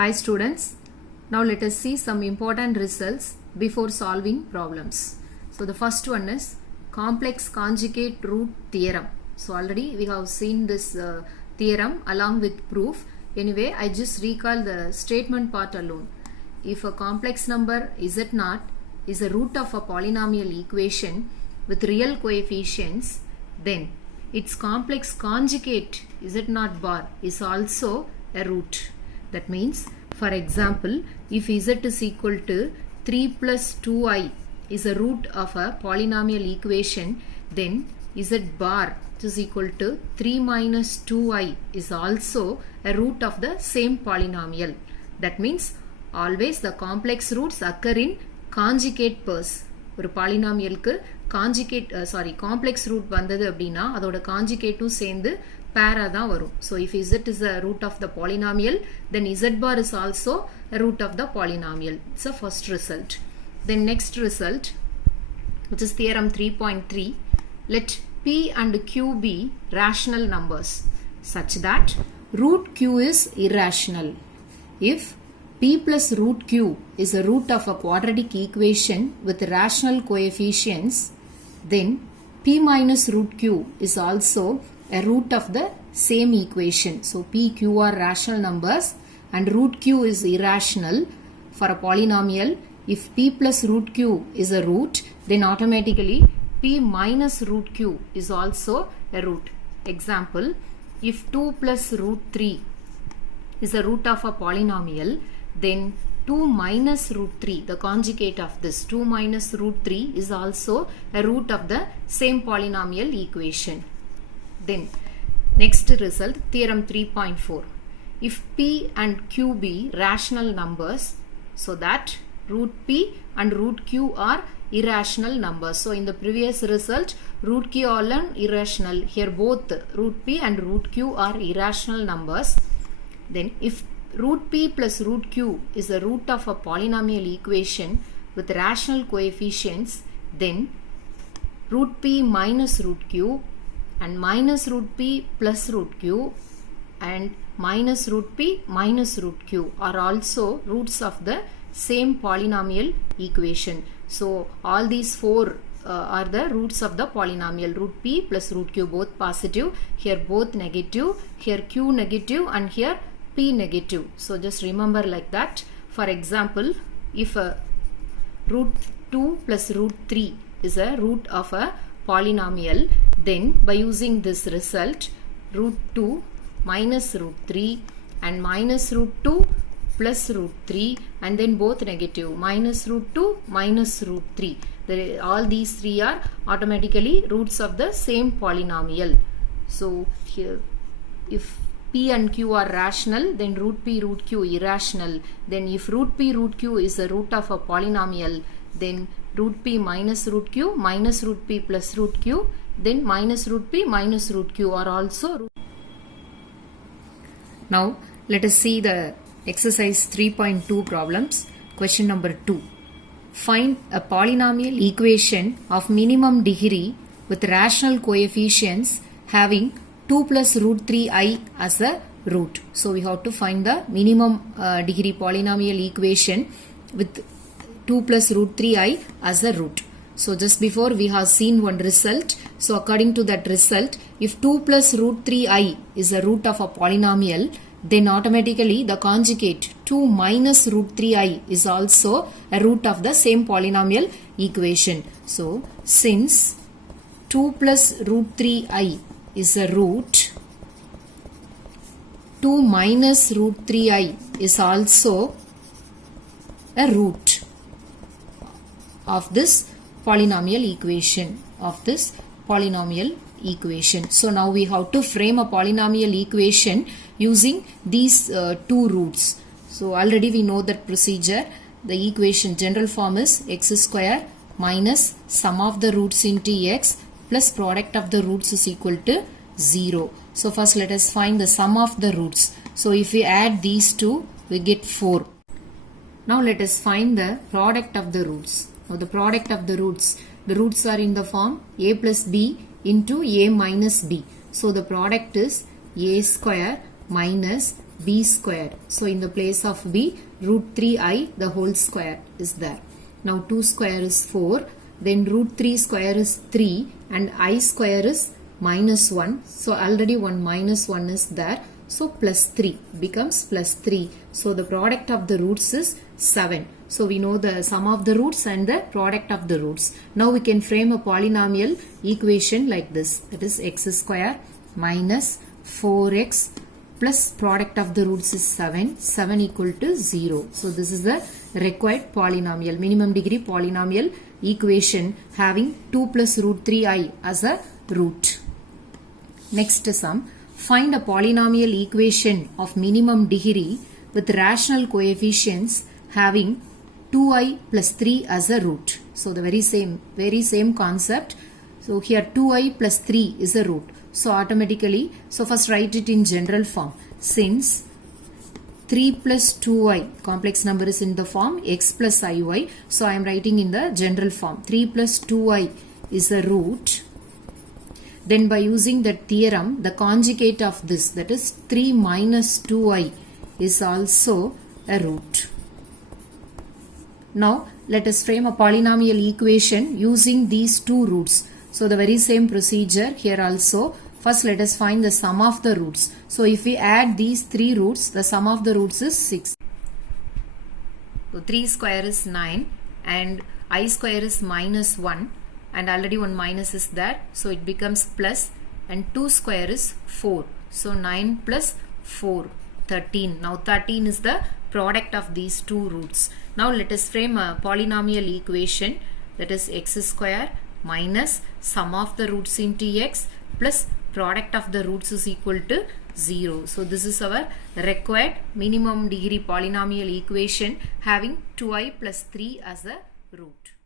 Hi students, now let us see some important results before solving problems. So the first one is complex conjugate root theorem. So already we have seen this theorem along with proof. Anyway, I just recall the statement part alone. If a complex number z0 is a root of a polynomial equation with real coefficients, then its complex conjugate z0 bar is also a root. That means, for example, if z is equal to 3 plus 2i is a root of a polynomial equation, then z bar is equal to 3 minus 2i is also a root of the same polynomial. That means, always the complex roots occur in conjugate pairs. ஒரு பாலினாமியலுக்கு complex root வந்தது அப்படின்னா அதோட கான்ஜுகேட்டும் சேர்ந்து பேரா தான் வரும். So if z is a root of the polynomial, then z bar is also a root of the polynomial. It's a first result. Then next result, which is theorem 3.3, let p and q be rational numbers such that root q is irrational. If p plus root q is a root of a quadratic equation with rational coefficients, then p minus root q is also a root of the same equation. So p, q are rational numbers and root q is irrational for a polynomial. If p plus root q is a root, then automatically p minus root q is also a root. Example, if 2 plus root 3 is a root of a polynomial, then 2 minus root 3, the conjugate of this 2 minus root 3 is also a root of the same polynomial equation. Then next result, theorem 3.4. If p and q be rational numbers, so that root p and root q are irrational numbers. So in the previous result, root q are irrational. Here both root p and root q are irrational numbers. Then if root p plus root q is a root of a polynomial equation with rational coefficients, then root p minus root q and minus root p plus root q and minus root p minus root q are also roots of the same polynomial equation. So all these four are the roots of the polynomial. Root p plus root q both positive, here both negative, here q negative and here p negative. So just remember like that. For example, if root 2 plus root 3 is a root of a polynomial, then by using this result, root 2 minus root 3 and minus root 2 plus root 3 and then both negative, minus root 2 minus root 3. All these three are automatically roots of the same polynomial. So here, if p and q are rational, then root p root q irrational. Then if root p root q is a root of a polynomial, then root p minus root q minus root p plus root q, then minus root p minus root q are also root. Now let us see the exercise 3.2 problems. Question number 2. Find a polynomial equation of minimum degree with rational coefficients having 2 plus root 3i as a root. So we have to find the minimum degree polynomial equation with 2 plus root 3i as a root. So just before we have seen one result. So according to that result, if 2 plus root 3i is a root of a polynomial, then automatically the conjugate 2 minus root 3i is also a root of the same polynomial equation. So since 2 plus root 3i is a root, 2 minus root 3i is also a root of this polynomial equation, So now we have to frame a polynomial equation using these two roots. So already we know that procedure. The equation general form is x square minus sum of the roots into x plus product of the roots is equal to 0. So first let us find the sum of the roots. So if we add these two, we get 4. Now let us find the product of the roots. Now the product of the roots are in the form a plus b into a minus b. So the product is a square minus b square. So in the place of b, root 3i the whole square is there. Now 2 square is 4, then root 3 square is 3 and I square is minus 1. So already one minus 1 is there. So plus 3 becomes plus 3. So the product of the roots is 7. So we know the sum of the roots and the product of the roots. Now we can frame a polynomial equation like this. That is x square minus 4x plus product of the roots is 7. 7 equal to 0. So this is the required polynomial, minimum degree polynomial equation having 2 plus root 3i as a root. Next sum. Find a polynomial equation of minimum degree with rational coefficients having 2i plus 3 as a root. So the very same concept. So here 2i plus 3 is a root. So automatically, so first write it in general form. Since 3 plus 2i, complex number is in the form x plus iy. So I am writing in the general form. 3 plus 2i is a root. Then by using that theorem, the conjugate of this, that is 3 minus 2i is also a root. Now let us frame a polynomial equation using these two roots. So the very same procedure here also. First let us find the sum of the roots. So if we add these three roots, the sum of the roots is 6. So 3 square is 9 and I square is minus 1 and already one minus is there. So it becomes plus and 2 square is 4. So 9 plus 4, 13. Now 13 is the product of these two roots. Now let us frame a polynomial equation, that is x square minus sum of the roots into x plus product of the roots is equal to 0. So this is our required minimum degree polynomial equation having 2i plus 3 as a root.